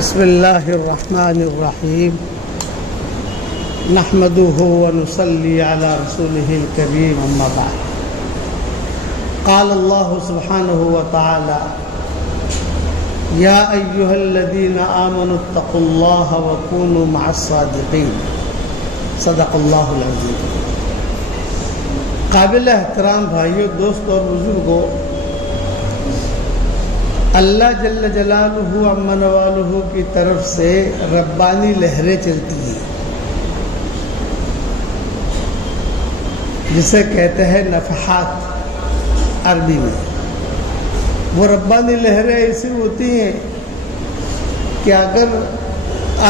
بسم اللہ الرحمن الرحیم نحمده ونصلی علی رسوله الکریم اما بعد قال اللہ سبحانہ وتعالی یا ایہا الذین آمنوا اتقوا اللہ وکونوا مع الصادقین صدق اللہ العظیم۔ قابل احترام بھائیوں، دوست اور بزرگوں، اللہ جل جلالہ عم نوالہ کی طرف سے ربانی لہریں چلتی ہیں جسے کہتے ہیں نفحات عربی میں۔ وہ ربانی لہریں ایسی ہوتی ہیں کہ اگر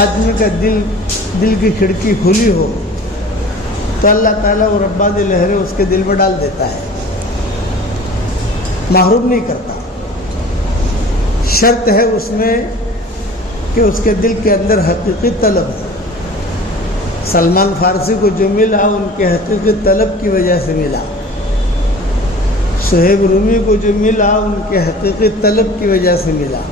آدمی کا دل کی کھڑکی کھلی ہو تو اللہ تعالیٰ وہ ربانی لہریں اس کے دل میں ڈال دیتا ہے، محروم نہیں کرتا۔ شرط ہے اس میں کہ اس کے دل کے اندر حقیقی طلب ہے۔ سلمان فارسی کو جو ملا ان کے حقیقی طلب کی وجہ سے ملا، صہیب رومی کو جو ملا ان کے حقیقی طلب کی وجہ سے ملا،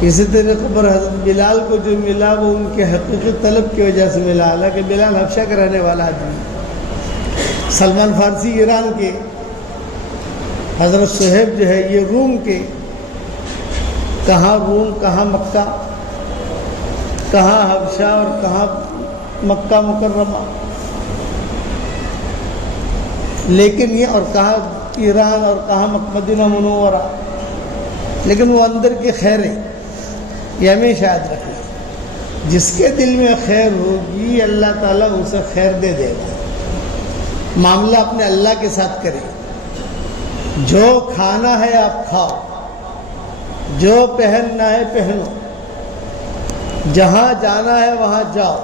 اسی طریقے پر حضرت بلال کو جو ملا وہ ان کے حقیقی طلب کی وجہ سے ملا، حالانکہ بلال حبشہ کا رہنے والا آدمی۔ سلمان فارسی ایران کے، حضرت صہیب جو ہے یہ روم کے، کہاں روم کہاں مکہ، کہاں حبشہ اور کہاں مکہ مکرمہ، لیکن یہ اور کہاں ایران اور کہاں مدینہ منورہ، لیکن وہ اندر کی خیریں یہ ہمیشہ یاد رکھنا۔ جس کے دل میں خیر ہوگی اللہ تعالیٰ اسے خیر دے دے گا۔ معاملہ اپنے اللہ کے ساتھ کریں۔ جو کھانا ہے آپ کھاؤ، جو پہننا ہے پہنو، جہاں جانا ہے وہاں جاؤ،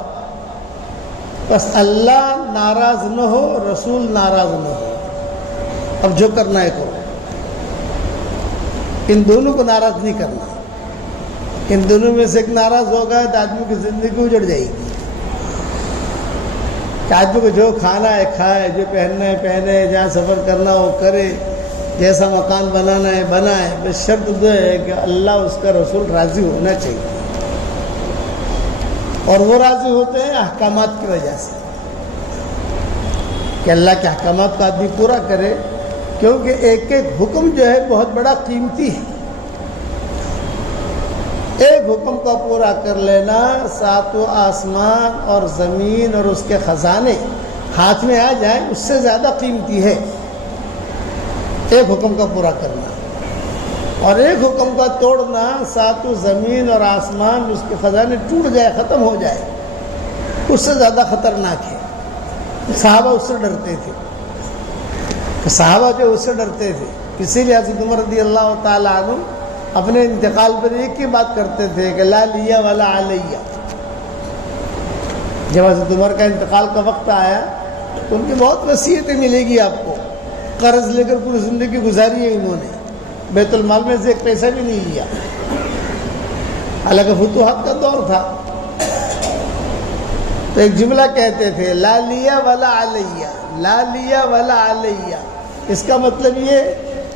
بس اللہ ناراض نہ ہو، رسول ناراض نہ ہو۔ اب جو کرنا ہے کرو، ان دونوں کو ناراض نہیں کرنا۔ ان دونوں میں سے ایک ناراض ہوگا تو آدمی کی زندگی اجڑ جائے گی۔ کہ آدمی کو جو کھانا ہے کھائے، جو پہننا ہے پہنے، جہاں سفر کرنا ہو کرے، جیسا مکان بنانا ہے بنائے، بس شرط جو ہے کہ اللہ اس کا رسول راضی ہونا چاہیے، اور وہ راضی ہوتے ہیں احکامات کی وجہ سے، کہ اللہ کے احکامات کو آدمی پورا کرے، کیونکہ ایک ایک حکم جو ہے بہت بڑا قیمتی ہے۔ ایک حکم کو پورا کر لینا، ساتوں آسمان اور زمین اور اس کے خزانے ہاتھ میں آ جائیں، اس سے زیادہ قیمتی ہے ایک حکم کا پورا کرنا۔ اور ایک حکم کا توڑنا، ساتوں زمین اور آسمان اس کے خزانے ٹوٹ جائے، ختم ہو جائے، اس سے زیادہ خطرناک ہے۔ صحابہ اس سے ڈرتے تھے، کہ صحابہ جو اس سے ڈرتے تھے، اسی لیے حضرت عمر رضی اللہ تعالیٰ عنہ اپنے انتقال پر ایک ہی بات کرتے تھے کہ لا لیا ولا علیہ۔ جب حضرت عمر کا انتقال کا وقت آیا تو ان کی بہت وصیتیں ملے گی آپ کو، قرض لے کر پوری زندگی گزاری ہے انہوں نے، بیت المال میں سے ایک پیسہ بھی نہیں لیا، حالانکہ فتوحات کا دور تھا۔ تو ایک جملہ کہتے تھے لا لیا ولا علیہ، لا لیا ولا علیہ۔ اس کا مطلب یہ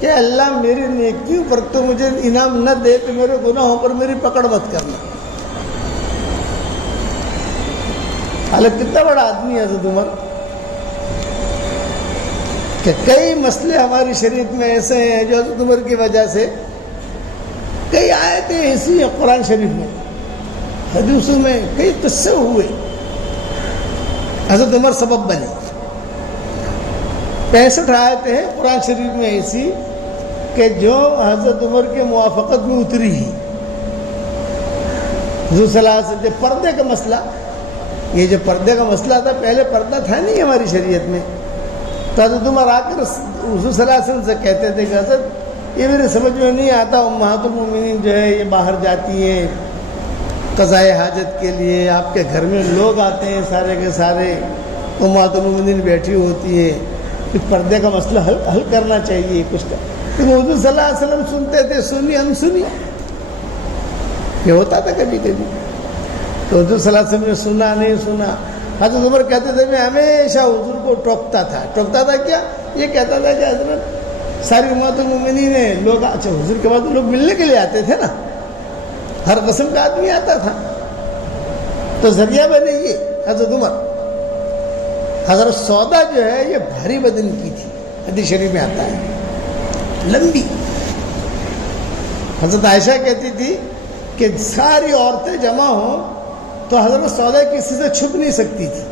کہ اللہ میری نیکیوں پر تو مجھے انعام نہ دے تو میرے گناہوں پر میری پکڑ مت کرنا۔ حالانکہ کتنا بڑا آدمی ہے حضرت عمر، کہ کئی مسئلے ہماری شریعت میں ایسے ہیں جو حضرت عمر کی وجہ سے، کئی آیتیں ایسی ہیں قرآن شریف میں، حدیثوں میں کئی قصے ہوئے، حضرت عمر سبب بنے۔ 65 آیتیں ہیں قرآن شریف میں ایسی کہ جو حضرت عمر کے موافقت میں اتری ہی۔ حضور صلی اللہ علیہ وسلم جب پردے کا مسئلہ، یہ جو پردے کا مسئلہ تھا، پہلے پردہ تھا نہیں ہماری شریعت میں، تو حضرت عمر آ کر حضور صلی اللہ علیہ وسلم سے کہتے تھے کہ حضرت یہ میرے سمجھ میں نہیں آتا، امہات المومنین جو ہے یہ باہر جاتی ہیں قضائے حاجت کے لیے، آپ کے گھر میں لوگ آتے ہیں سارے کے سارے، امہات المومنین بیٹھی ہوتی ہیں، پھر پردے کا مسئلہ حل کرنا چاہیے کچھ کا۔ تو حضور صلی اللہ علیہ وسلم سنتے تھے، سنی انسنی، یہ ہوتا تھا کبھی کبھی، تو حضور صلی اللہ علیہ وسلم نے سنا نہیں سنا۔ حضرت عمر کہتے تھے میں ہمیشہ حضور کو ٹوکتا تھا کیا؟ یہ کہتا تھا کہ حضرت ساری امت المومنین ہیں، لوگ اچھا حضور کے بعد لوگ ملنے کے لیے آتے تھے نا، ہر قسم کا آدمی آتا تھا. تو ذریعہ بنے یہ حضرت عمر. حضرت سودا جو ہے یہ بھاری بدن کی تھی، حدیث شریف میں آتا ہے، لمبی. حضرت عائشہ کہتی تھی کہ ساری عورتیں جمع ہوں تو حضرت سودا کسی سے چھپ نہیں سکتی تھی.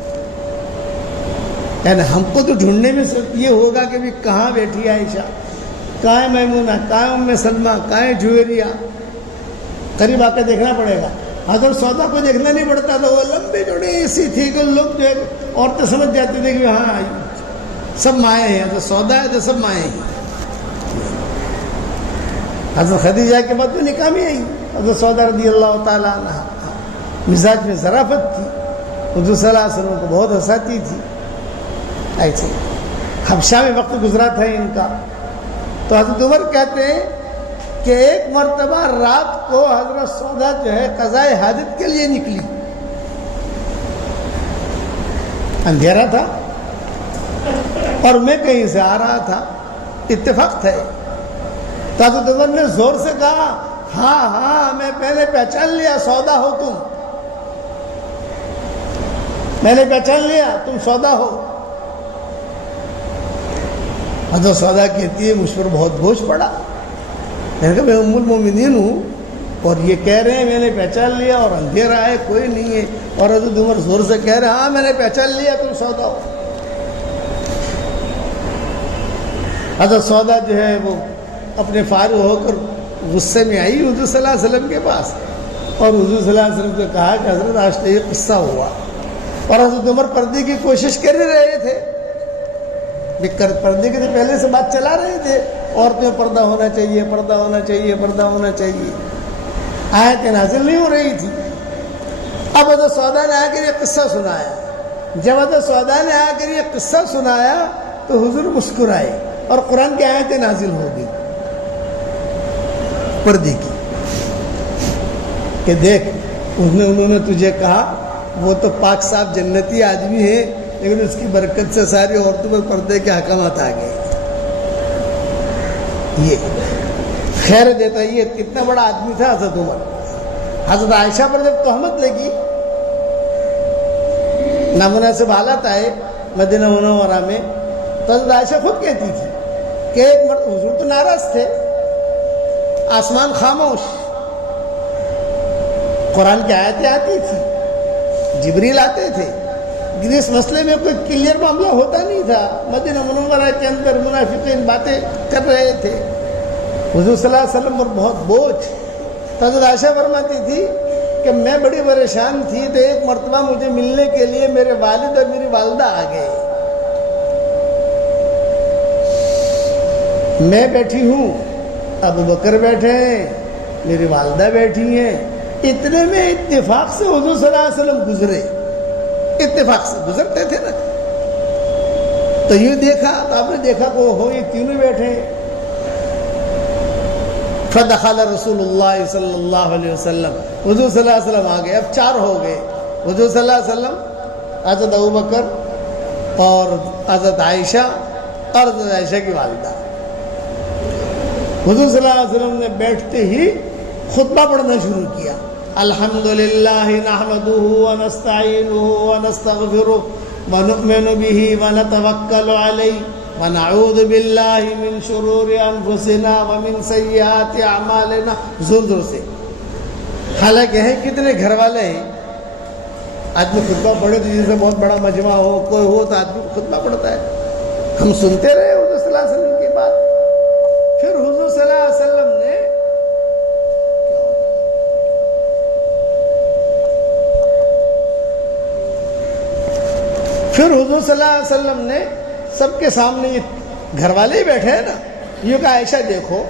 یعنی ہم کو تو ڈھونڈنے میں یہ ہوگا کہ بھی کہاں بیٹھی عائشہ، کہاں ہے میمونہ، کہاں ہے ام سلمہ، کہاں ہے جویریہ، قریب آ کے دیکھنا پڑے گا. حضرت سودا کو دیکھنا نہیں پڑتا تھا، وہ لمبی جوڑی ایسی تھی کہ لوگ جو ہے عورتیں سمجھ جاتی تھے کہ ہاں سب مائیں ہیں. حضرت سودا ہے تو سب مائیں ہیں. حضرت خدیجہ کے بعد تو نکاح میں آئی حضرت سودا رضی اللہ تعالیٰ عنہ. مزاج میں ظرافت تھی، حضور صلی اللہ علیہ وسلم کو بہت ہنساتی تھی. ایسے حبشہ میں وقت گزرا تھا ان کا. تو حضرت عمر کہتے ہیں کہ ایک مرتبہ رات کو حضرت سودا جو ہے قضائے حاجت کے لیے نکلی. اندھیرا تھا اور میں کہیں سے آ رہا تھا، اتفاق تھا. تو حضرت عمر نے زور سے کہا ہاں ہاں میں پہلے پہچان لیا سودا ہو تم، میں نے پہچان لیا تم سودا ہو. حضرت سودا کہتی ہے مجھ پر بہت بوجھ پڑا. میں نے کہا میں ام المومنین ہوں اور یہ کہہ رہے ہیں میں نے پہچان لیا اور اندھیرا ہے کوئی نہیں ہے، اور حضرت عمر زور سے کہہ رہے ہیں ہاں میں نے پہچان لیا تم سودا ہو. حضرت سودا جو ہے وہ اپنے فارغ ہو کر غصے میں آئی حضور صلی اللہ علیہ وسلم کے پاس، اور حضور صلی اللہ علیہ وسلم سے کہا کہ حضرت آج تو یہ قصہ ہوا. اور حضرت عمر پردے کی کوشش کر ہی رہے تھے، پردے کے تو پہلے سے بات چلا رہے تھے، عورتیں پردہ ہونا چاہیے، پردہ ہونا چاہیے، پردہ ہونا چاہیے. آیت نازل نہیں ہو رہی تھی. اب حضرت سودا نے آ کر یہ قصہ سنایا. جب حضرت سودا نے آ کر یہ قصہ سنایا تو حضور مسکرائے اور قرآن کی آیتیں نازل ہو گئی پردے کی کہ دیکھ انہوں نے تجھے کہا وہ تو پاک صاف جنتی آدمی ہے، لیکن اس کی برکت سے ساری عورتوں پر پردے کے احکامات آ گئے. یہ خیر دیتا، یہ کتنا بڑا آدمی تھا حضرت عمر. حضرت عائشہ پر جب تہمت لگی، نامناسب حالات آئے مدینہ منورہ میں، تو حضرت عائشہ خود کہتی تھی کہ ایک مرتبہ حضور تو ناراض تھے، آسمان خاموش، قرآن کی آیتیں آتی تھی، جبریل آتے تھے، لیکن اس مسئلے میں کوئی کلیئر معاملہ ہوتا نہیں تھا. مدینہ منورہ کے اندر منافقین باتیں کر رہے تھے، حضور صلی اللہ علیہ وسلم پر بہت بوجھ. حضرت عائشہ فرماتی تھی کہ میں بڑی پریشان تھی، تو ایک مرتبہ مجھے ملنے کے لیے میرے والد اور میری والدہ آ گئے. میں بیٹھی ہوں، ابو بکر بیٹھے ہیں، میری والدہ بیٹھی ہیں. اتنے میں اتفاق سے حضور صلی اللہ علیہ وسلم گزرے، اتفاق سے گزرتے تھے نا. تو یوں دیکھا تو آپ نے دیکھا کہ ہو یہ تینوں بیٹھے ہیں. فدخل رسول اللہ صلی اللہ علیہ وسلم، حضور صلی اللہ علیہ وسلم آ گئے. اب چار ہو گئے، حضور صلی اللہ علیہ وسلم، حضرت ابو بکر اور حضرت عائشہ اور حضرت عائشہ کی والدہ. حضور صلی اللہ علیہ وسلم نے بیٹھتے ہی خطبہ پڑھنا شروع کیا. الحمدللہ نحمدہ ونستعینہ ونستغفرہ ونؤمن بہ ونتوکل علیہ ونعوذ باللہ من شرور انفسنا ومن سیئات اعمالنا. زور زور سے. حالانکہ ہیں کتنے گھر والے ہیں، آدمی خطبہ پڑھے تو جیسے بہت بڑا مجمع ہو، کوئی ہو تو آدمی خطبہ پڑھتا ہے. ہم سنتے رہے حضور صلی اللہ علیہ وسلم کی بات. پھر حضور صلی اللہ علیہ وسلم نے سب کے سامنے، یہ گھر والے ہی بیٹھے ہیں نا، یہ کہا عائشہ دیکھو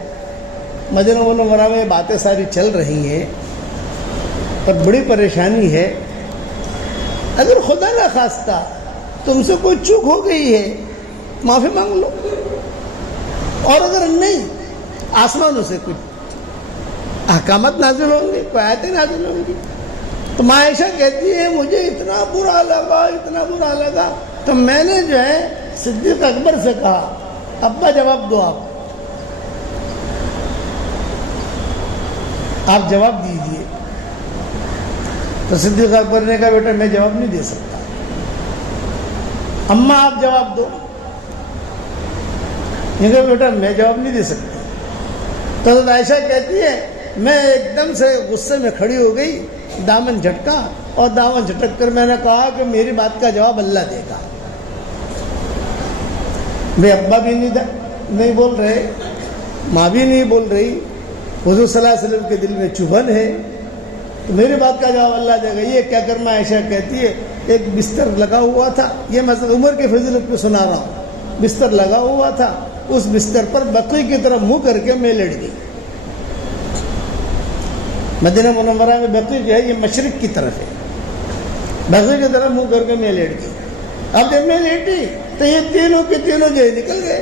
مدینہ منورہ میں باتیں ساری چل رہی ہیں اور بڑی پریشانی ہے، اگر خدا نہ خواستہ تم سے کوئی چوک ہو گئی ہے معافی مانگ لو، اور اگر نہیں آسمانوں سے کچھ احکامات نازل ہوں گے، کوئی آیتیں نازل ہوں گی. تو عائشہ کہتی ہے مجھے اتنا برا لگا تو میں نے جو ہے صدیق اکبر سے کہا ابا جواب دو. آپ جواب دیجیے. تو صدیق اکبر نے کہا بیٹا میں جواب نہیں دے سکتا. اماں آپ جواب دو. یہ کہا بیٹا میں جواب نہیں دے سکتا. تو حضرت عائشہ کہتی ہے میں ایک دم سے غصے میں کھڑی ہو گئی, دامن جھٹکا, اور دامن جھٹک کر میں نے کہا کہ میری بات کا جواب اللہ دے گا. بھائی ابا بھی نہیں بول رہے, ماں بھی نہیں بول رہی, حضور صلی اللہ علیہ وسلم کے دل میں چبھن ہے, تو میری بات کا جواب اللہ دے گا. یہ کیا کر میں عائشہ کہتی ہے ایک بستر لگا ہوا تھا, یہ میں عمر کی فضیلت کو سنا رہا ہوں, بستر لگا ہوا تھا, اس بستر پر بقی کی طرف منہ کر کے میں لیٹ گئی. مدینہ منورہ میں بقی جو ہے یہ مشرق کی طرف ہے, بقی کی طرف منہ کر کے میں لیٹ گئی. اب جب میں لیٹی تو یہ تینوں کے تینوں جو نکل گئے.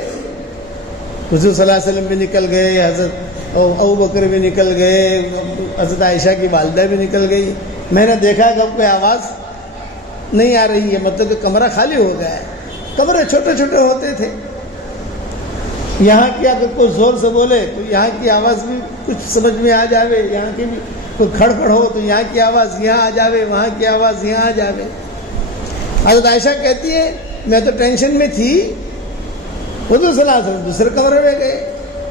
حضور صلی اللہ علیہ وسلم بھی نکل گئے, حضرت ابو بکر بھی نکل گئے, حضرت عائشہ کی والدہ بھی نکل گئی. میں نے دیکھا کہ اب کوئی آواز نہیں آ رہی ہے, مطلب کہ کمرہ خالی ہو گیا ہے. کمرے چھوٹے چھوٹے ہوتے تھے, یہاں کی اگر کوئی زور سے بولے تو یہاں کی آواز بھی کچھ سمجھ میں آ جاوے, یہاں کی بھی کوئی کھڑ کھڑ ہو تو یہاں کی آواز یہاں آ جاوے, وہاں کی آواز یہاں آ جاوے. حضرت عائشہ کہتی ہے میں تو ٹینشن میں تھی. حضور صلی اللہ علیہ وسلم دوسرے کمرے میں گئے,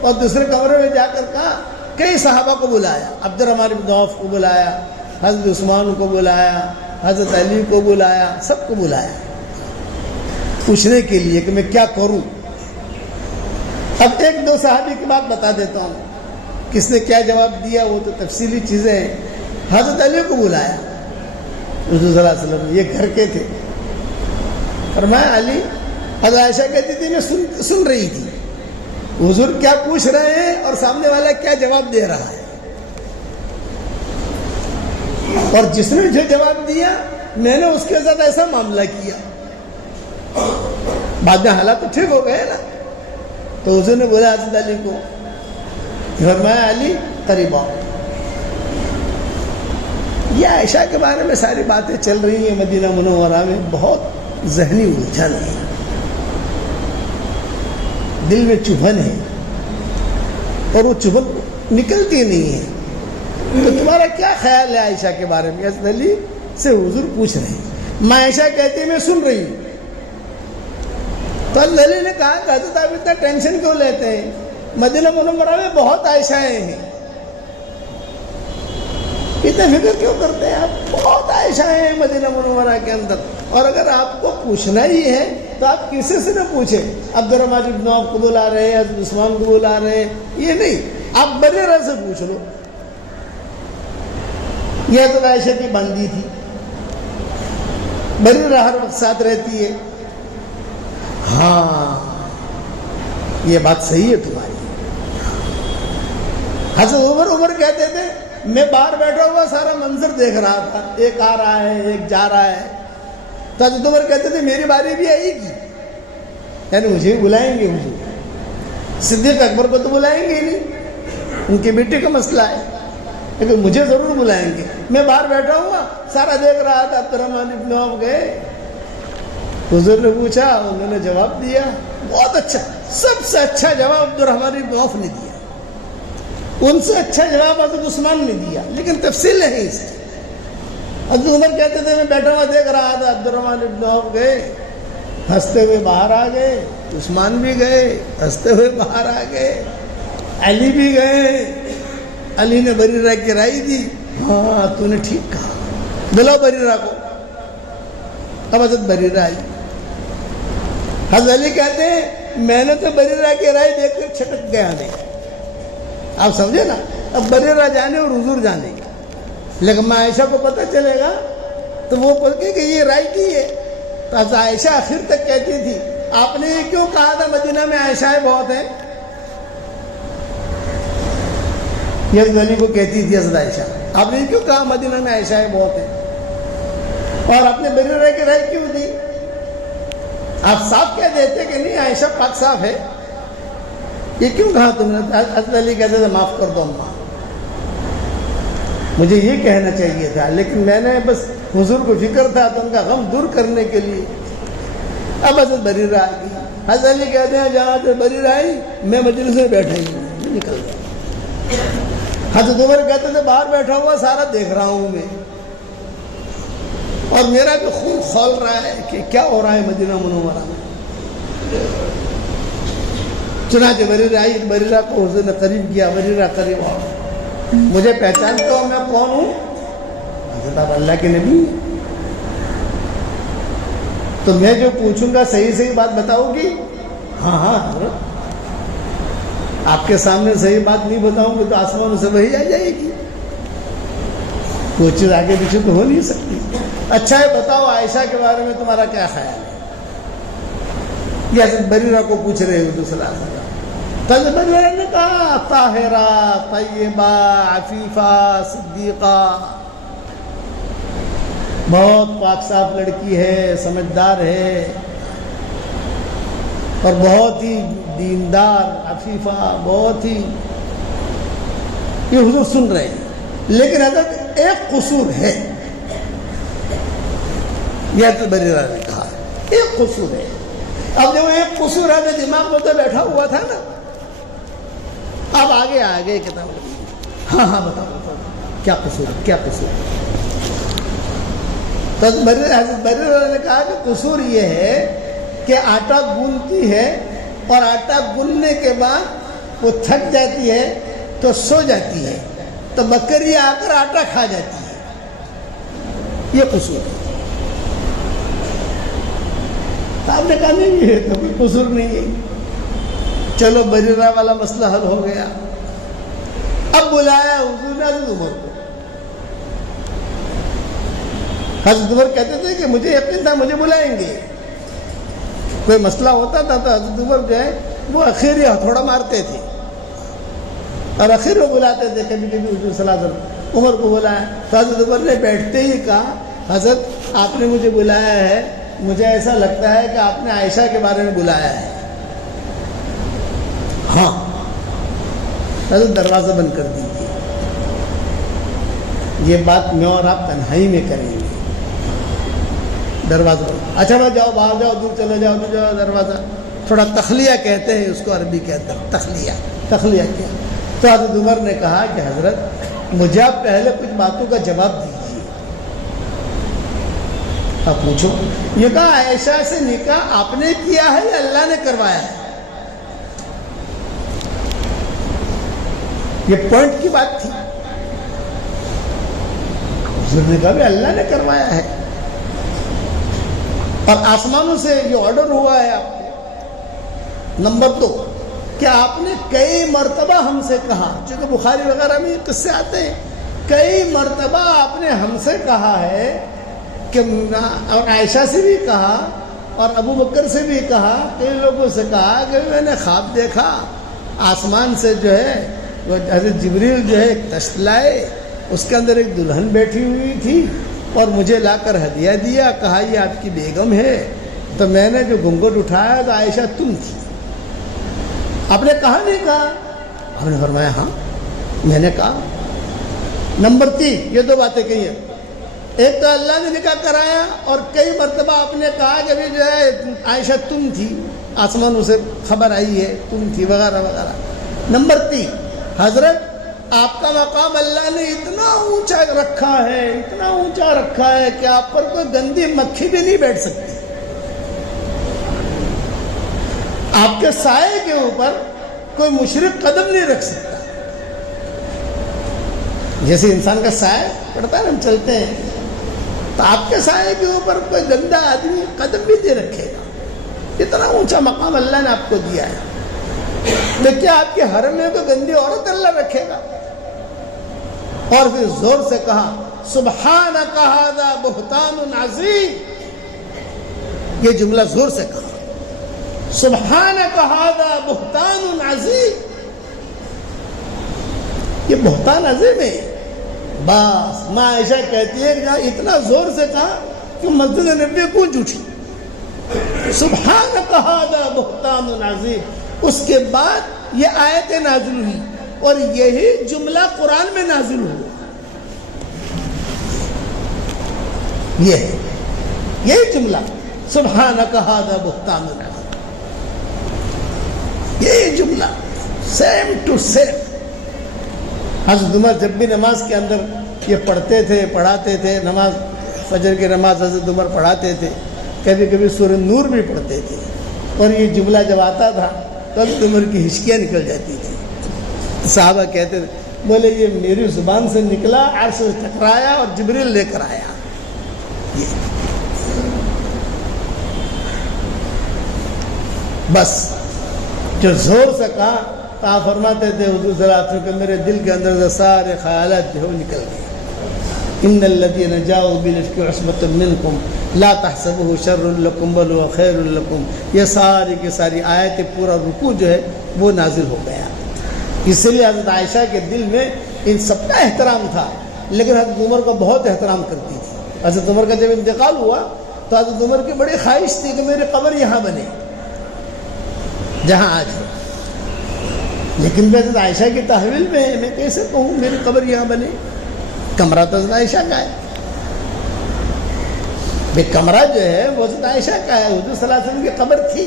اور دوسرے کمرے میں جا کر کہا کئی صحابہ کو بلایا, عبد الرحمن بن عوف کو بلایا, حضرت عثمان کو بلایا, حضرت علی کو بلایا, سب کو بلایا پوچھنے کے لیے کہ میں کیا کروں. اب ایک دو صحابی کی بات بتا دیتا ہوں, کس نے کیا جواب دیا وہ تو تفصیلی چیزیں ہیں. حضرت علی کو بلایا حضور صلی اللہ علیہ وسلم, یہ گھر کے تھے. فرمایا علی, حضرت عائشہ کہتی تھی میں سن رہی تھی حضور کیا پوچھ رہے ہیں اور سامنے والا کیا جواب دے رہا ہے, اور جس نے جو جواب دیا میں نے اس کے ساتھ ایسا معاملہ کیا. بعد میں حالات تو ٹھیک ہو گئے نا. تو حضور نے بولا حضرت علی کو, فرمایا علی قریب آؤ. یہ عائشہ کے بارے میں ساری باتیں چل رہی ہیں مدینہ منورہ میں, بہت ذہنی الجھن ہے, دل میں چبھن ہے, اور وہ چبھن نکلتی نہیں ہے. تو تمہارا کیا خیال ہے عائشہ کے بارے میں؟ حضرت علی سے حضور پوچھ رہے ہیں. میں عائشہ کہتی میں سن رہی ہوں. تو حضرت علی نے کہا کہ حضرت آپ اتنا ٹینشن کیوں لیتے ہیں, مدینہ منورہ میں بہت عائشائیں ہیں, اتنا فکر کیوں کرتے ہیں آپ؟ بہت عائشائیں ہیں مدینہ منورہ کے اندر, اور اگر آپ کو پوچھنا ہی ہے تو آپ کسی سے نہ پوچھیں. عبد الرحمن بن عوف کو بلا رہے, حضرت عثمان کو بلا رہے, یہ نہیں, آپ بریرہ سے پوچھ لو. یہ حضرت عائشہ کی باندھی تھی, بریرہ ہر وقت ساتھ رہتی ہے. ہاں یہ بات صحیح ہے تمہاری. حضرت عمر کہتے تھے میں باہر بیٹھا ہوا سارا منظر دیکھ رہا تھا, ایک آ رہا ہے ایک جا رہا ہے. تو حضرت عمر کہتے تھے میری باری بھی آئے گی, یعنی مجھے بھی بلائیں گے حضور. صدیق اکبر کو تو بلائیں گے ہی نہیں, ان کی بیٹی کا مسئلہ ہے, لیکن مجھے ضرور بلائیں گے. میں باہر بیٹھا ہوا سارا دیکھ رہا تھا. عبد الرحمن بن عوف گئے, حضور نے پوچھا, انہوں نے جواب دیا, بہت اچھا, سب سے اچھا جواب عبد الرحمن بن عوف نے دیا, ان سے اچھا جواب حضرت عثمان نے دیا, لیکن تفصیل نہیں اس کی. حضرت عمر کہتے تھے میں بیٹھا ہوا دیکھ رہا تھا. عبد الرحمن بن عوف گئے, ہنستے ہوئے باہر آ گئے, عثمان بھی گئے ہنستے ہوئے باہر آ گئے, علی بھی گئے. علی نے بریرہ کی رائے دی, ہاں تو نے ٹھیک کہا, بلاؤ بریرہ کو. اب حضرت بریرہ آئی. حضرت علی کہتے ہیں میں نے تو بریرہ کی رائے دیکھ کر چھٹک گیا نہیں. آپ سمجھے نا, اب بریرہ جانے اور حضور جانے, لیکن میں عائشہ کو پتہ چلے گا تو وہ پوچھے کہ یہ رائے کی ہے. تو حضرت عائشہ آخر تک کہتی تھی آپ نے یہ کیوں کہا تھا مدینہ میں عائشائیں بہت ہیں. یہ حضرت علی کو کہتی تھی حضرت عائشہ آپ نے یہ کیوں کہا مدینہ میں عائشائیں بہت ہیں, اور آپ نے بریرہ کی رائے کیوں دی؟ آپ صاف کہہ دیتے کہ نہیں عائشہ پاک صاف ہے, یہ کیوں کہا تم نے؟ حضرت علی کہتے تھے معاف کر دو اماں, مجھے یہ کہنا چاہیے تھا, لیکن میں نے بس حضور کو فکر تھا تو ان کا غم دور کرنے کے لیے. اب حضرت بریرہ آ گئی. حضرت علی کہتے ہیں جہاں حضرت بریرہ آئی میں مجلس میں بیٹھا ہی نہیں, نکل گیا. حضرت عمر کہتے تھے باہر بیٹھا ہوا سارا دیکھ رہا ہوں میں، اور میرا بھی خون کھول رہا ہے کہ کیا ہو رہا ہے مدینہ منورہ میں۔ چنانچہ بریرہ آئی، بریرہ کو حضور نے قریب کیا، بریرہ قریب آؤ، مجھے پہچانتے ہو میں کون ہوں؟ حضرت آپ اللہ کے نبی ہیں، تو میں جو پوچھوں گا صحیح صحیح بات بتاؤ گی؟ ہاں ہاں حضرت، آپ کے سامنے صحیح بات نہیں بتاؤں گی تو آسمانوں سے وحی آ جائے گی، کوئی چیز آگے پیچھے تو ہو نہیں سکتی۔ اچھا ہے بتاؤ عائشہ کے بارے میں تمہارا کیا خیال ہے؟ یہ حضرت بریرہ کو پوچھ رہے ہو دوسرا حضرت۔ تو حضرت بریرہ نے کہا طاہرہ، طیبہ، عفیفہ، صدیقہ، بہت پاک صاف لڑکی ہے، سمجھدار ہے، اور بہت ہی دیندار، عفیفہ، بہت ہی، یہ حضور سن رہے ہیں، لیکن حضرت ایک قصور ہے، یہ حضرت بریرہ نے کہا ایک قصور ہے۔ اب جب ایک قصور ہے دماغ میں تو بیٹھا ہوا تھا نا، اب آگے آگے کتاب، ہاں ہاں بتاؤ کیا قصور ہے، کیا قصور ہے؟ تو حضرت بریرہ نے کہا کہ قصور یہ ہے کہ آٹا گوندتی ہے اور آٹا گوننے کے بعد وہ تھک جاتی ہے تو سو جاتی ہے، تو بکری آ کر آٹا کھا جاتی ہے، یہ قصور ہے۔ آپ نے کہا نہیں ہے تو کوئی قصور نہیں ہے، چلو بریرہ والا مسئلہ حل ہو گیا۔ اب بلایا حضور نے حضرت عمر کو، حضرت عمر کہتے تھے کہ مجھے یقین تھا مجھے بلائیں گے، کوئی مسئلہ ہوتا تھا تو حضرت عمر جو ہے وہ اخیر ہتھوڑا مارتے تھے اور اخیر وہ بلاتے تھے، کبھی کبھی حضور صلی اللہ علیہ وسلم عمر کو بلایا تو حضرت عمر نے بیٹھتے ہی کہا حضرت آپ نے مجھے بلایا ہے، مجھے ایسا لگتا ہے کہ آپ نے عائشہ کے بارے میں بلایا ہے۔ ہاں، حضرت دروازہ بند کر دیجیے، یہ بات میں اور آپ تنہائی میں کریں گے، دروازہ بند۔ اچھا بھائی جاؤ، باہر جاؤ، دور چلے جاؤ، دور جاؤ، دروازہ تھوڑا تخلیہ کہتے ہیں اس کو، عربی کے اندر تخلیہ کیا؟ تو حضرت عمر نے کہا کہ حضرت مجھے آپ پہلے کچھ باتوں کا جواب دیجیے، آپ پوچھو۔ یہ کہا عائشہ سے نکاح آپ نے کیا ہے یا اللہ نے کروایا ہے؟ یہ پوائنٹ کی بات تھی۔ حضور نے کہا کہ اللہ نے کروایا ہے، اور آسمانوں سے یہ آرڈر ہوا ہے آپ کو۔ نمبر 2 کہ آپ نے کئی مرتبہ ہم سے کہا، چونکہ بخاری وغیرہ میں یہ قصے آتے ہیں، کئی مرتبہ آپ نے ہم سے کہا ہے کہ، اور عائشہ سے بھی کہا اور ابو بکر سے بھی کہا، کئی لوگوں سے کہا کہ میں نے خواب دیکھا، آسمان سے جو ہے وہ حضرت جبریل جو ہے ایک تشت لائے، اس کے اندر ایک دلہن بیٹھی ہوئی تھی اور مجھے لا کر ہدیہ دیا، کہا یہ آپ کی بیگم ہے، تو میں نے جو گھونگھٹ اٹھایا تو عائشہ تم تھی۔ آپ نے کہا نہیں کہا؟ آپ نے فرمایا ہاں میں نے کہا۔ نمبر 3 یہ 2 باتیں کہی ہیں، ایک تو اللہ نے نکاح کرایا، اور کئی مرتبہ آپ نے کہا کہ بھی جو ہے عائشہ تم تھی، آسمانوں سے خبر آئی ہے تم تھی، وغیرہ وغیرہ۔ نمبر 3 حضرت آپ کا مقام اللہ نے اتنا اونچا رکھا ہے، اتنا اونچا رکھا ہے کہ آپ پر کوئی گندی مکھی بھی نہیں بیٹھ سکتی، آپ کے سائے کے اوپر کوئی مشرک قدم نہیں رکھ سکتا۔ جیسے انسان کا سایہ پڑتا ہے نا، ہم چلتے ہیں تو آپ کے سائے کے اوپر کوئی گندا آدمی قدم بھی نہیں رکھے گا، اتنا اونچا مقام اللہ نے آپ کو دیا ہے۔ تو کیا آپ کے حرم میں کوئی گندی عورت اللہ رکھے گا؟ اور پھر زور سے کہا سبحانک ھذا بہتان عظیم، یہ جملہ زور سے کہا، سبحانک ھذا بہتان عظیم، یہ بہتان عظیم ہے۔ بس ماں عائشہ کہتی ہے کہ اتنا زور سے کہا کہ مسجد نبوی گونج اٹھی، سبحانک ھذا بہتان عظیم۔ اس کے بعد یہ آیت نازل ہوئی، اور یہی جملہ قرآن میں نازل ہوا، یہی جملہ سبحانک ھذا بہتان عظیم، یہی جملہ سیم ٹو سیم۔ حضرت عمر جب بھی نماز کے اندر یہ پڑھتے تھے پڑھاتے تھے، نماز فجر کی نماز حضرت عمر پڑھاتے تھے، کبھی کبھی سورہ نور بھی پڑھتے تھے، اور یہ جملہ جب آتا تھا تو حضرت عمر کی ہچکیاں نکل جاتی تھی۔ صحابہ کہتے تھے، بولے یہ میری زبان سے نکلا، عرش سے ٹکرایا اور جبریل لے کر آیا۔ بس جو زور سے کہا تو آپ فرماتے تھے حضور صلی اللہ علیہ وسلم کہ میرے دل کے اندر سے سارے خیالات جو ہے نکل گئے۔ ان الذين جاءوا بالافك عصبة منكم لا تحسبوه شر لكم بل هو خير لكم، یہ ساری کی ساری آیت پورا رکوع جو ہے وہ نازل ہو گیا۔ اس لیے حضرت عائشہ کے دل میں ان سب کا احترام تھا، لیکن حضرت عمر کو بہت احترام کرتی تھی۔ حضرت عمر کا جب انتقال ہوا تو حضرت عمر کی بڑی خواہش تھی کہ میری قبر یہاں بنے جہاں آج ہے، لیکن حضرت عائشہ کی تحویل میں ہے، میں کیسے کہوں میری قبر یہاں بنے؟ کمرہ تو حضرت عائشہ کا ہے، بے کمرہ جو ہے وہ حضرت عائشہ کا ہے، حضور صلی اللہ علیہ وسلم کی قبر تھی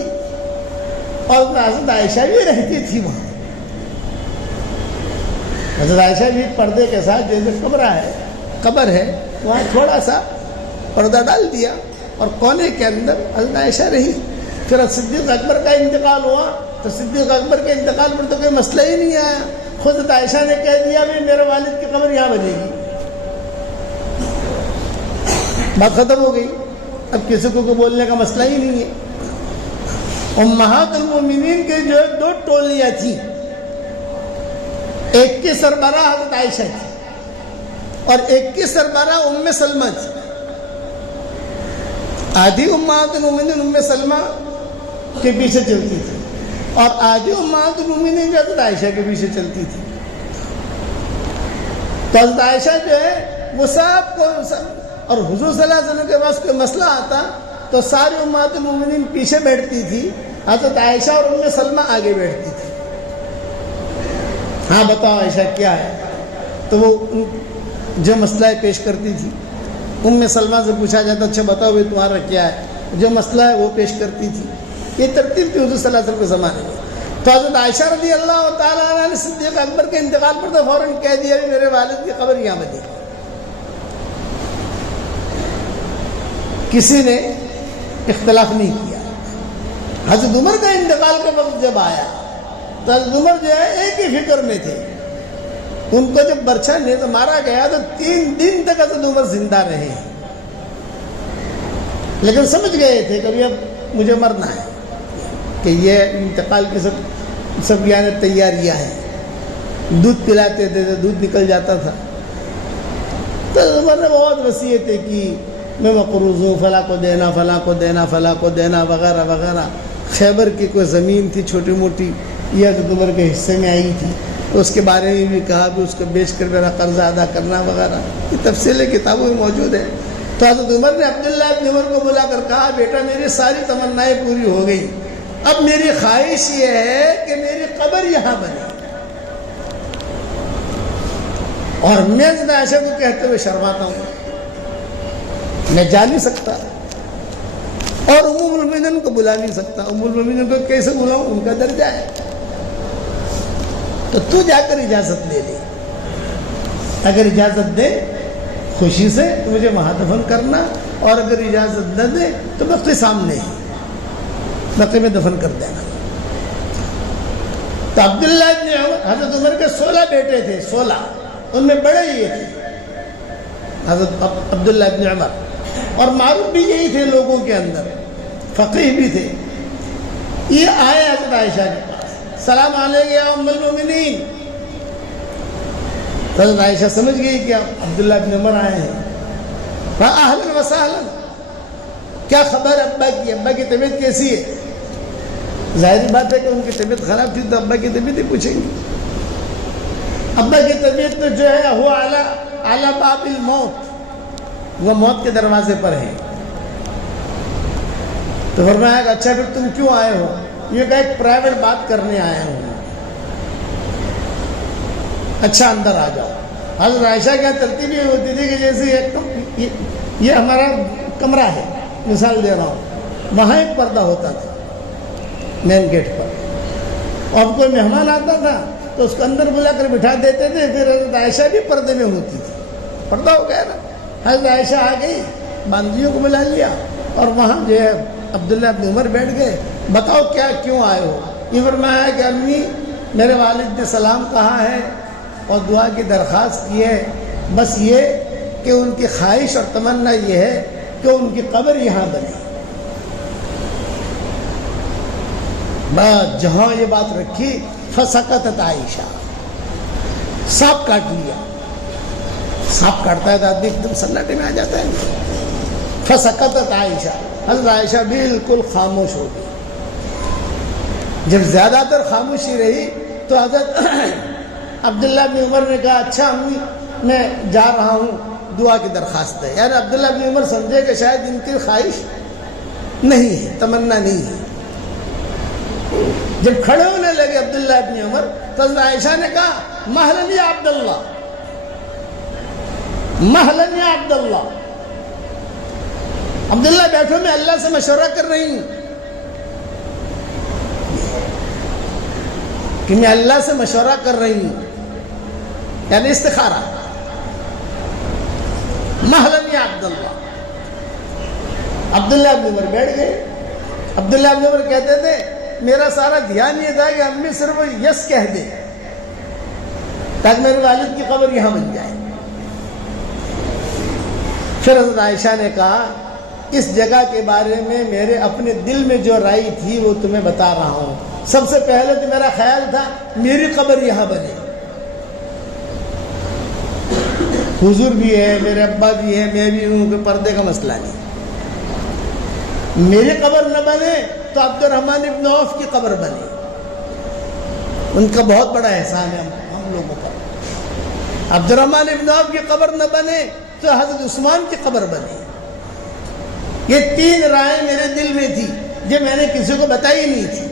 اور حضرت عائشہ بھی رہتی تھی وہاں۔ حضرت عائشہ بھی پردے کے ساتھ جیسے قبر ہے وہاں تھوڑا سا پردہ ڈال دیا اور کونے کے اندر حضرت عائشہ رہی۔ پھر صدیق اکبر کا انتقال ہوا تو صدیق اکبر کے انتقال پر تو کوئی مسئلہ ہی نہیں آیا، خود حضرت عائشہ نے کہہ دیا بھی میرے والد کی قبر یہاں بنے گی، بات ختم ہو گئی، اب کسی کو کوئی بولنے کا مسئلہ ہی نہیں ہے۔ امہات المومنین کے جو دو ٹولیاں تھیں، ایک کی سربراہ حضرت عائشہ تھی اور ایک کی سربراہ ام سلمہ تھی۔ آدھی امہات المومنین ام سلمہ کے پیچھے چلتی تھی اور آدھی امہات المومنین حضرت عائشہ کے پیچھے چلتی تھی۔ تو حضرت عائشہ جو ہے وہ سب کو، اور حضور صلی اللہ علیہ وسلم کے پاس کوئی مسئلہ آتا تو ساری امہات المومنین پیچھے بیٹھتی تھی، حضرت عائشہ اور ام سلمہ آگے بیٹھتی تھی۔ ہاں بتاؤ عائشہ کیا ہے، تو وہ جو مسئلہ پیش کرتی تھی۔ ام سلمہ سے پوچھا جاتا اچھا بتاؤ بھائی تمہارا کیا ہے، جو مسئلہ ہے وہ پیش کرتی تھی۔ یہ ترتیب تھی حضور صلی اللہ علیہ وسلم کے زمانے میں۔ تو حضرت عائشہ رضی اللہ تعالیٰ عنہ نے صدیق اکبر کے انتقال پر تو فوراً کہہ دیا کہ میرے والد کی قبر یہاں بنے گی۔ کسی نے اختلاف نہیں کیا۔ حضرت عمر کا انتقال کا وقت جب آیا تو حضرت عمر جو ہے ایک ہی فکر میں تھے، ان کو جب برچھا مارا گیا تو 3 دن تک حضرت عمر زندہ رہے، لیکن سمجھ گئے تھے کہ اب مجھے مرنا ہے، کہ یہ انتقال کی سب یعنی تیاریاں ہیں۔ دودھ پلاتے تھے تو دودھ نکل جاتا تھا، تو عمر نے بہت وصیتیں کی، میں مقروض ہوں، فلاں کو دینا، فلاں کو دینا، فلاں کو دینا، وغیرہ وغیرہ۔ خیبر کی کوئی زمین تھی چھوٹی موٹی، یہ حضرت عمر کے حصے میں آئی تھی، تو اس کے بارے میں بھی کہا کہ اس کو بیچ کر میرا قرضہ ادا کرنا وغیرہ، یہ تفصیلیں کتابوں میں موجود ہے۔ تو حضرت عمر نے عبداللہ ابن عمر کو بلا کر کہا بیٹا میری ساری تمنائیں پوری ہو گئی، اب میری خواہش یہ ہے کہ میری قبر یہاں بنے، اور میں حضرت عائشہ کو کہتے ہوئے شرماتا ہوں، میں جا نہیں سکتا اور ام المومنین کو بلا نہیں سکتا، ام المومنین کو کیسے بلاؤں، ان کا درجہ ہے، تو جا کر اجازت لے لے، اگر اجازت دے خوشی سے تو مجھے وہاں دفن کرنا، اور اگر اجازت نہ دے تو بقی سامنے ہی بقی میں دفن کر دینا۔ تو عبداللہ ابن عمر، حضرت عمر کے 16 بیٹے تھے، 16، ان میں بڑے یہ تھے حضرت عبداللہ ابن عمر، اور معروف بھی یہی تھے لوگوں کے اندر، فقیہ بھی تھے۔ یہ آئے حضرت عائشہ کے پاس، سلام علیکم یا ام المومنین۔ حضرت عائشہ سمجھ گئی کہ عبداللہ ابن عمر آئے ہیں، اہلاً و سہلاً، کیا خبر ابا کی، ابا کی طبیعت کیسی ہے؟ ظاہری بات ہے کہ ان کی طبیعت خراب تھی تو ابا کی طبیعت ہی پوچھیں گے۔ ابا کی طبیعت تو جو ہے وہ اعلیٰ باب الموت، وہ موت کے دروازے پر ہے۔ تو فرمایا کہ اچھا پھر تم کیوں آئے ہو؟ یہ کہ ایک پرائیویٹ بات کرنے آیا ہوں۔ اچھا اندر آ جاؤ۔ حضرت عائشہ کیا ترتیب یہ ہوتی تھی کہ جیسے یہ ہمارا کمرہ ہے، مثال دے رہا ہوں، وہاں ایک پردہ ہوتا تھا مین گیٹ پر، اور کوئی مہمان آتا تھا تو اس کو اندر بلا کر بٹھا دیتے تھے. پھر حضرت عائشہ بھی پردے میں ہوتی تھی. پردہ ہو گیا نا. حضرت عائشہ آ گئی, باندیوں کو بلا لیا, اور وہاں جو ہے عبداللہ ابن عمر بیٹھ گئے. بتاؤ کیا کیوں آئے ہو؟ یہ فرمایا کہ امی میرے والد نے سلام کہا ہے اور دعا کی درخواست کی ہے, بس یہ کہ ان کی خواہش اور تمنا یہ ہے کہ ان کی قبر یہاں بنے. بس جہاں یہ بات رکھی فسکتت عائشہ, سانپ کاٹ لیا. سانپ کاٹتا ہے تو آدمی ایک دم سناٹے میں آ جاتا ہے. فسکتت عائشہ, حضرت عائشہ بالکل خاموش ہو گئی. جب زیادہ تر خاموشی رہی تو حضرت عبداللہ بن عمر نے کہا اچھا امی میں جا رہا ہوں, دعا کی درخواست ہے. یعنی عبداللہ بن عمر سمجھے کہ شاید ان کی خواہش نہیں ہے, تمنا نہیں ہے. جب کھڑے ہونے لگے عبداللہ بن عمر تو حضرت عائشہ نے کہا مہلن یا عبداللہ, مہلن یا عبداللہ. عبداللہ بیٹھو, میں اللہ سے مشورہ کر رہی ہوں کہ میں اللہ سے مشورہ کر رہی ہوں, یعنی استخارہ. مہلن یا عبداللہ. عبداللہ ابن عمر بیٹھ گئے. عبداللہ ابن عمر کہتے تھے میرا سارا دھیان یہ تھا کہ امی صرف یس کہہ دے تاکہ میرے والد کی قبر یہاں بن جائے. پھر حضرت عائشہ نے کہا اس جگہ کے بارے میں میرے اپنے دل میں جو رائے تھی وہ تمہیں بتا رہا ہوں. سب سے پہلے تو میرا خیال تھا میری قبر یہاں بنے. حضور بھی ہے, میرے ابا بھی ہے, میں بھی ہوں, کہ پردے کا مسئلہ نہیں. میری قبر نہ بنے تو عبد الرحمن ابن عوف کی قبر بنے. ان کا بہت بڑا احسان ہے ہم لوگوں پر. عبد الرحمن ابن عوف کی قبر نہ بنے تو حضرت عثمان کی قبر بنے. یہ تین رائے میرے دل میں تھی جو میں نے کسی کو بتائی نہیں تھی,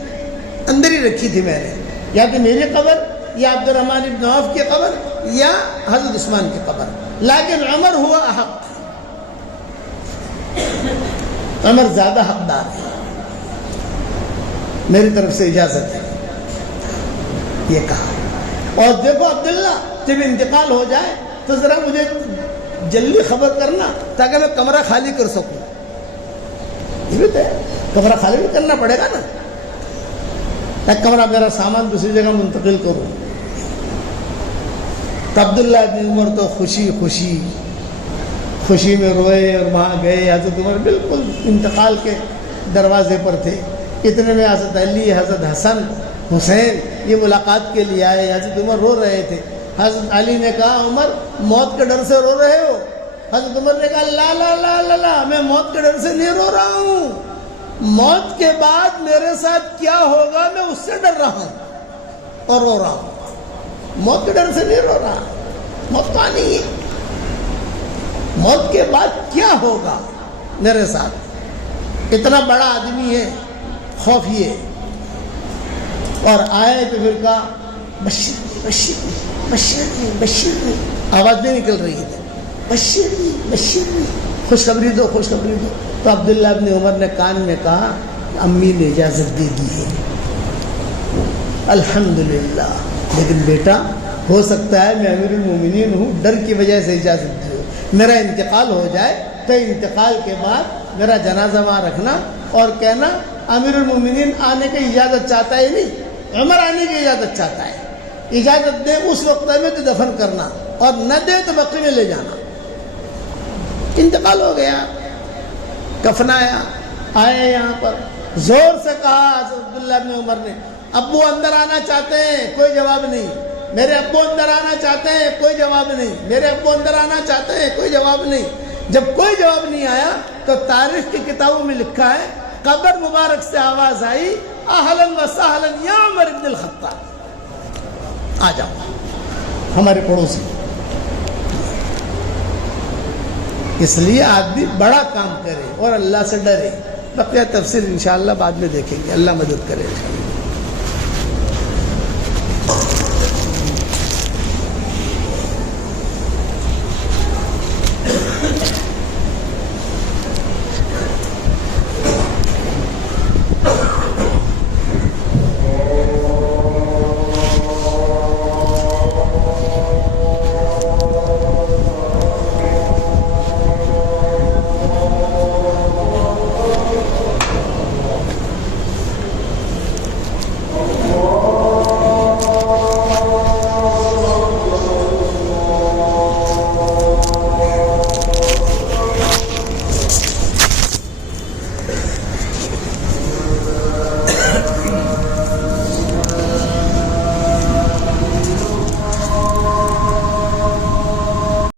اندر ہی رکھی تھی میں نے, یا کہ میری قبر یا عبد الرحمن ابن عوف کی قبر یا حضرت عثمان کی قبر. لیکن عمر ہوا احق, عمر زیادہ حقدار ہے, میری طرف سے اجازت ہے, یہ کہا. اور دیکھو عبداللہ جب انتقال ہو جائے تو ذرا مجھے جلدی خبر کرنا تاکہ میں کمرہ خالی کر سکوں. کمرہ خالی بھی کرنا پڑے گا نا, ایک کمرہ میرا سامان دوسری جگہ منتقل کروں. تو عبداللہ بن عمر تو خوشی میں روئے اور وہاں گئے. حضرت عمر بالکل انتقال کے دروازے پر تھے. اتنے میں حضرت علی, حضرت حسن, حسین یہ ملاقات کے لیے آئے. حضرت عمر رو رہے تھے. حضرت علی نے کہا عمر موت کے ڈر سے رو رہے ہو؟ حضرت عمر نے کہا لا لا لا لا لا, میں موت کے ڈر سے نہیں رو رہا ہوں, موت کے بعد میرے ساتھ کیا ہوگا میں اس سے ڈر رہا ہوں اور رو رہا ہوں. موت کے ڈر سے نہیں رو رہا, موت تو آنی ہے, موت کے بعد کیا ہوگا میرے ساتھ. اتنا بڑا آدمی ہے, خوف یہ. اور آئے تو پھر کہا بشیر بشیر بشیر بشیر, آواز نہیں نکل رہی تھی, بشیر خوشخبری دو خوشخبری دو. تو عبداللہ ابن عمر نے کان میں کہا امی نے اجازت دے دی ہے, الحمدللہ. لیکن بیٹا ہو سکتا ہے میں امیر المومنین ہوں, ڈر کی وجہ سے اجازت دی, میرا انتقال ہو جائے تو انتقال کے بعد میرا جنازہ وہاں رکھنا اور کہنا امیر المومنین آنے کی اجازت چاہتا ہے نہیں, عمر آنے کی اجازت چاہتا ہے, اجازت دے اس وقت میں تو دفن کرنا, اور نہ دے تو بقی میں لے جانا. انتقال ہو گیا, کفنایا, آئے یہاں پر, زور سے کہا حضرت عبداللہ بن عمر نے ابو اندر آنا چاہتے ہیں, کوئی جواب نہیں. میرے ابو اندر آنا چاہتے ہیں, کوئی جواب نہیں. میرے ابو اندر آنا چاہتے ہیں, کوئی جواب نہیں. جب کوئی جواب نہیں آیا تو تاریخ کی کتابوں میں لکھا ہے قبر مبارک سے آواز آئی اہلاً و سہلاً یا عمر ابن الخطاب, آ جاؤ ہمارے پڑوسی. اس لیے آدمی بڑا کام کرے اور اللہ سے ڈرے. بقیہ تفسیر انشاءاللہ بعد میں دیکھیں گے, اللہ مدد کرے.